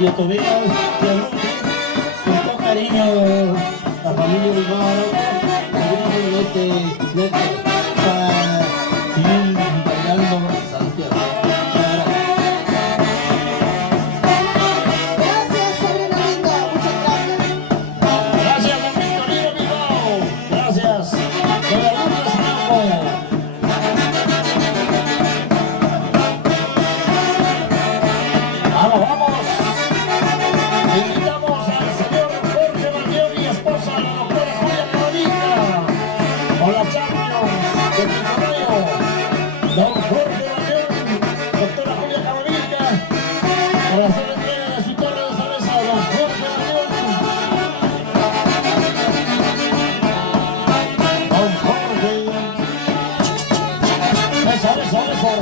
youtuberos, con todo cariño, la familia Rivaro, bailando Santiago. Gracias, sobrina linda, muchas gracias. Gracias, don Victorino Bilbao. Gracias. De verdad, vamos, vamos. Invitamos al señor Jorge Vallejo y esposa, la doctora Julia Cabanica, con la Champions de Picomayo. Don Jorge Vallejo, doctora Julia Cabanica, para hacer entrega de su torre de cerveza. Don Jorge Vallejo. Don Jorge. Eso, eso, eso.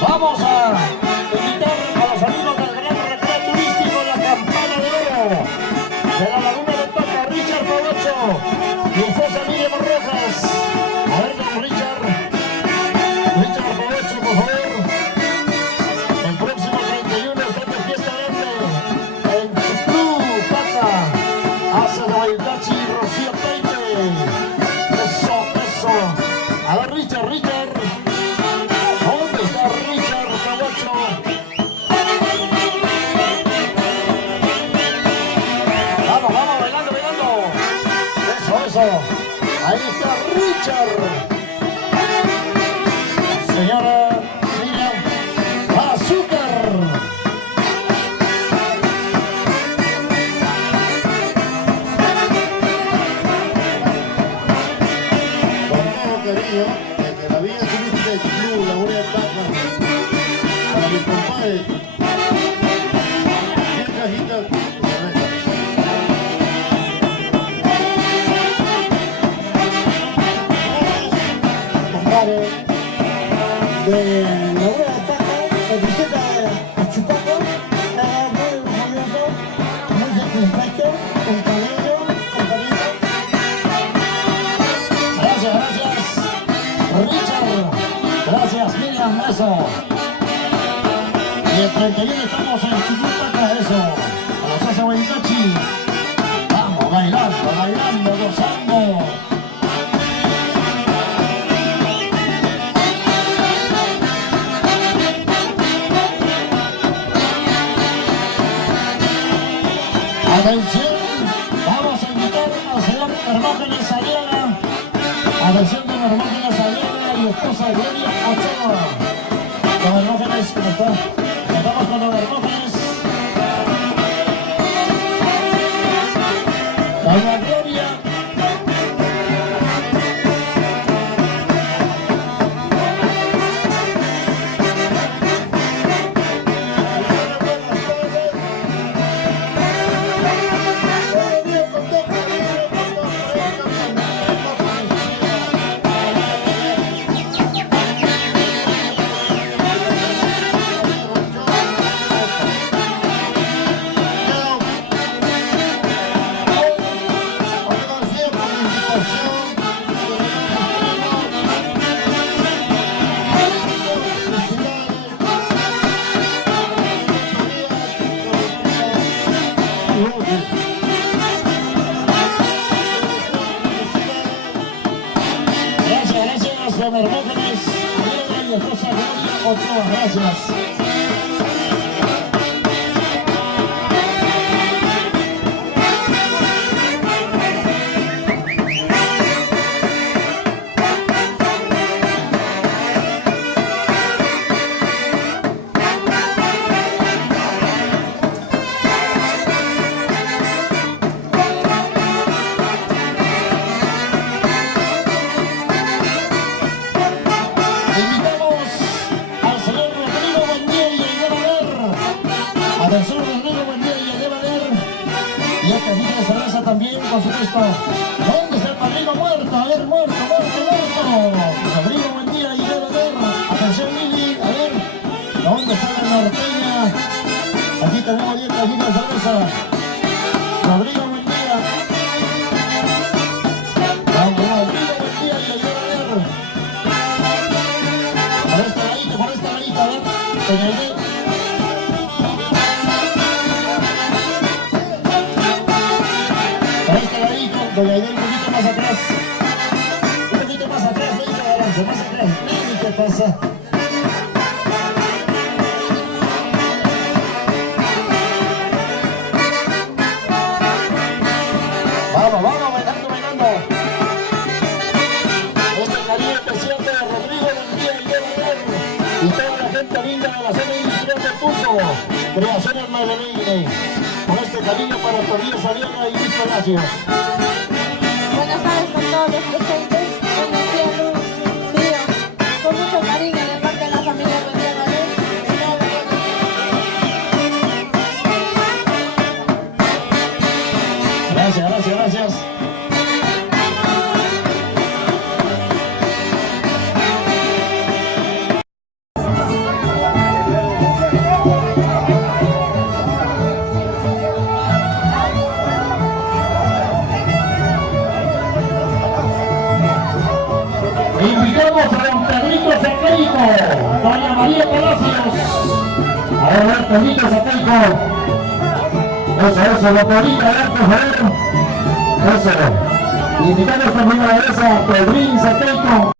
Vamos a invitar a los amigos del Gran Recreo Turístico La Campana de Oro de la Laguna de Paca, Richard Provecho y esposa Miriam Rojas. A ver, don Richard Provecho, por favor. El próximo 31 están de fiesta grande en Chuclú, Paca. Hace de Bailachi, Rocío Peite. Eso, eso. A ver, Richard. ¿Dónde está Richard Provecho? Vamos, bailando. Eso. Ahí está Richard. Señora Miriam, azúcar. Con todo cariño, desde la vía turística de Chiclú, Laguna de Paca, para mis compadres, 10 cajitas de cerveza. Compadre, de Laguna de Paca, de visita a Chupaco, muy orgulloso, muy satisfecho, con cariño. Gracias. Richard. Gracias, Miriam. Eso. Y el 31 estamos en Chucupaca. Eso. A los hace Huaycachi. Vamos, bailando, gozando. Atención, vamos a invitar al señor Hermógenes Aliaga, atención don Hermógenes Aliaga y y esposa Gloria Ochoa. Don Hermógenes, ¿cómo está? Contamos con Don Hermógenes. Doña Gloria. Gracias, don Hermógenes, y esposa Gloria Ochoa, gracias. Atención, Rodrigo, buen día, y el Valer. Y esta cajita de cerveza también, por supuesto. ¿Dónde está el padrino muerto? A ver, muerto. Rodrigo, buen día, y el Valer. Atención, Lili, a ver. ¿Dónde está la norteña? Aquí tenemos 10 cajitas de cerveza. Rodrigo, buen día. Rodrigo, buen día, y el Valer. Por esta varita, a ver. Doña Aide, un poquito más atrás. Un poquito más atrás, venga adelante, más atrás. Mira qué pasa. Vamos, bailando. Este cariño especial de Rodrigo, y toda la gente linda de la zona industrial de Puzo. Creaciones Magdalene. Con este cariño para Tobias Ariana y Luis Palacios. Buenas tardes con todos los presentes. Buenos días, Lucía. Con mucho cariño de parte de la familia Buendía Valer. Gracias. Invitamos a don Pedrito Sateico, doña María Palacios. A ver, Pedrito Sateico. Eso, don Pedrito, a ver, por favor. Eso. Invitamos también a esa Pedrín Sateico.